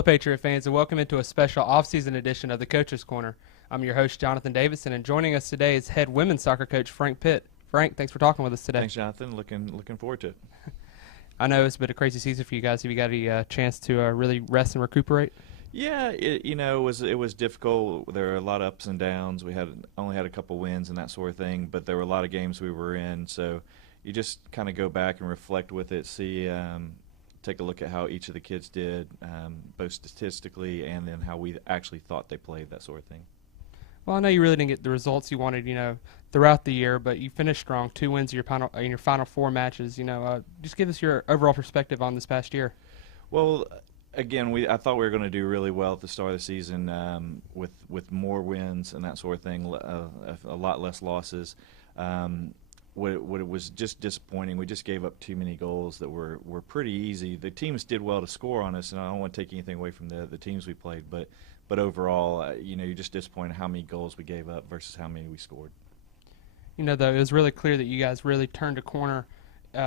Hello, Patriot fans, and welcome into a special off-season edition of the Coach's Corner. I'm your host, Jonathan Davidson, and joining us today is head women's soccer coach Frank Pitt. Frank, thanks for talking with us today. Thanks, Jonathan. Looking forward to it. I know it's been a crazy season for you guys. Have you got a chance to really rest and recuperate? Yeah, it was difficult. There were a lot of ups and downs. We only had a couple wins and that sort of thing, but there were a lot of games we were in. So you just kind of go back and reflect with it, take a look at how each of the kids did, both statistically and then how we actually thought they played, that sort of thing. Well, I know you really didn't get the results you wanted, throughout the year, but you finished strong. 2 wins in your final 4 matches. Just give us your overall perspective on this past year. Well, again, I thought we were going to do really well at the start of the season with more wins and that sort of thing, a lot less losses. What was just disappointing, we just gave up too many goals that were pretty easy. The teams did well to score on us, and I don't want to take anything away from the teams we played, but overall, you're just disappointed how many goals we gave up versus how many we scored. Though, it was really clear that you guys really turned a corner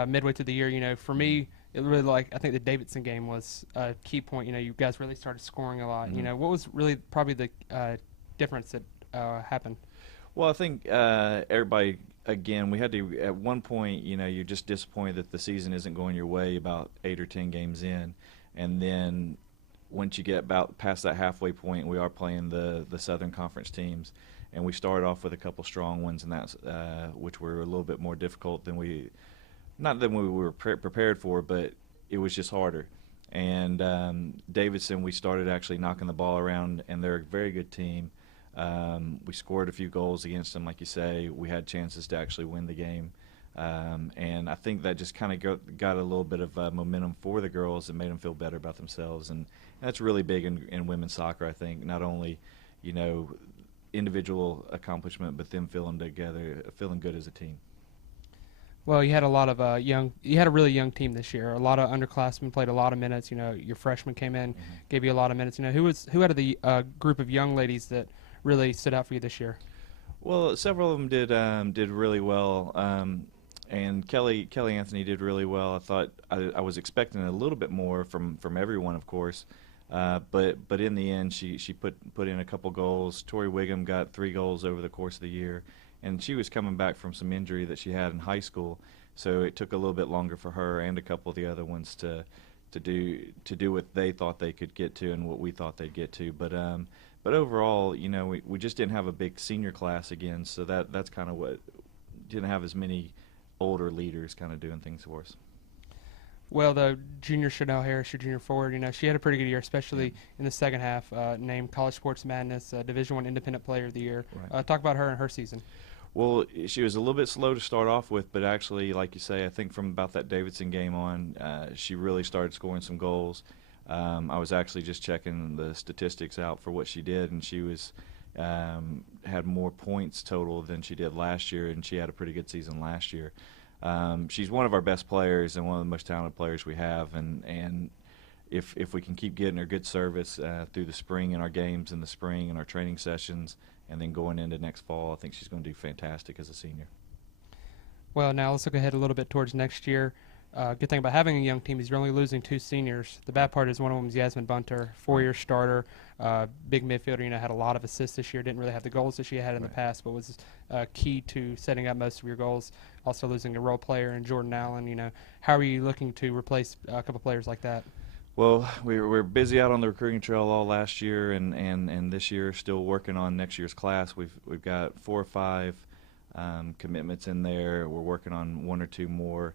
midway through the year. For me, it really I think the Davidson game was a key point. You guys really started scoring a lot. Mm-hmm. What was really probably the difference that happened? Well, I think everybody, again, we had to, at one point, you're just disappointed that the season isn't going your way about 8 or 10 games in. And then once you get about past that halfway point, we are playing the Southern Conference teams. And we started off with a couple strong ones, and that's which were a little bit more difficult than we were prepared for, but it was just harder. And Davidson, we started actually knocking the ball around, and they're a very good team. We scored a few goals against them, like you say. We had chances to actually win the game. And I think that just kind of got a little bit of momentum for the girls and made them feel better about themselves. And that's really big in women's soccer, I think. Not only, individual accomplishment, but them feeling together, feeling good as a team. Well, you had a lot of you had a really young team this year. A lot of underclassmen played a lot of minutes. Your freshmen came in, Mm-hmm. gave you a lot of minutes. Who out of the group of young ladies that really stood out for you this year? Well, several of them did really well. And Kelly Anthony did really well. I thought I was expecting a little bit more from everyone, of course, but in the end she put in a couple goals. Tori Wiggum got 3 goals over the course of the year, and she was coming back from some injury that she had in high school, so it took a little bit longer for her and a couple of the other ones to do what they thought they could get to and what we thought they'd get to. But overall, we just didn't have a big senior class again, so that's kind of what didn't have as many older leaders kind of doing things for us. Well, the junior Chanel Harris, your junior forward, she had a pretty good year, especially in the second half. Named College Sports Madness Division I Independent Player of the Year. Right. Talk about her and her season. Well, she was a little bit slow to start off with, but actually, like you say, I think from about that Davidson game on, she really started scoring some goals. I was actually just checking the statistics out for what she did, and she had more points total than she did last year, and she had a pretty good season last year. She's one of our best players and one of the most talented players we have, and if we can keep getting her good service through the spring in our games in the spring and our training sessions, and then going into next fall, I think she's going to do fantastic as a senior. Well, now let's look ahead a little bit towards next year. Good thing about having a young team is you're only losing 2 seniors. The bad part is one of them is Yasmin Bunter, 4-year starter, big midfielder. Had a lot of assists this year. Didn't really have the goals that she had in the past, but was key to setting up most of your goals. Also losing a role player in Jordan Allen. How are you looking to replace a couple players like that? Well, we're busy out on the recruiting trail all last year and this year, still working on next year's class. We've got 4 or 5 commitments in there. We're working on 1 or 2 more.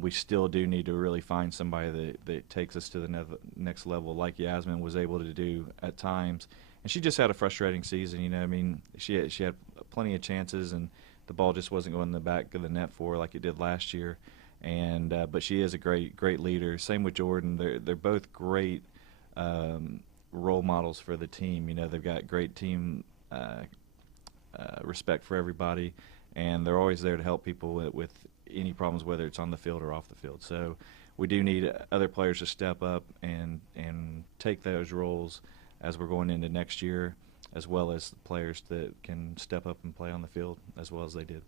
We still do need to really find somebody that takes us to the next level, like Yasmin was able to do at times. And she just had a frustrating season. She had plenty of chances, and the ball just wasn't going in the back of the net for her like it did last year. And but she is a great leader. Same with Jordan. They're both great role models for the team. They've got great team respect for everybody, and they're always there to help people with any problems, whether it's on the field or off the field. So we do need other players to step up and take those roles as we're going into next year, as well as players that can step up and play on the field as well as they did.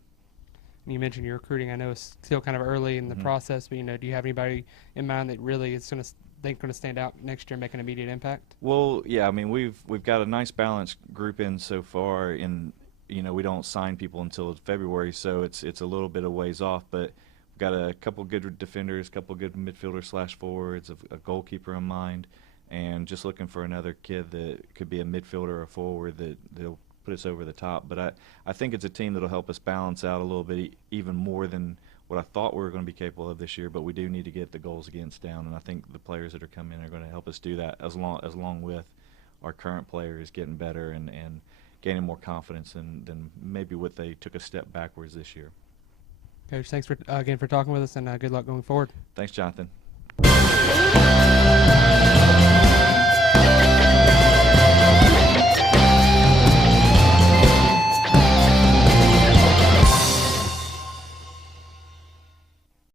You mentioned your recruiting. I know it's still kind of early in the process, but do you have anybody in mind that really is going to think going to stand out next year and make an immediate impact? Well, yeah, I mean we've got a nice balanced group in so far. In we don't sign people until February, so it's a little bit of ways off. But we've got a couple good defenders, a couple good midfielders / forwards, a goalkeeper in mind, and just looking for another kid that could be a midfielder or a forward that'll put us over the top. But I think it's a team that'll help us balance out a little bit, even more than what I thought we were going to be capable of this year. But we do need to get the goals against down, and I think the players that are coming in are going to help us do that, as long with our current players getting better and gaining more confidence than maybe what they took a step backwards this year. Coach, thanks for again for talking with us, and good luck going forward. Thanks, Jonathan.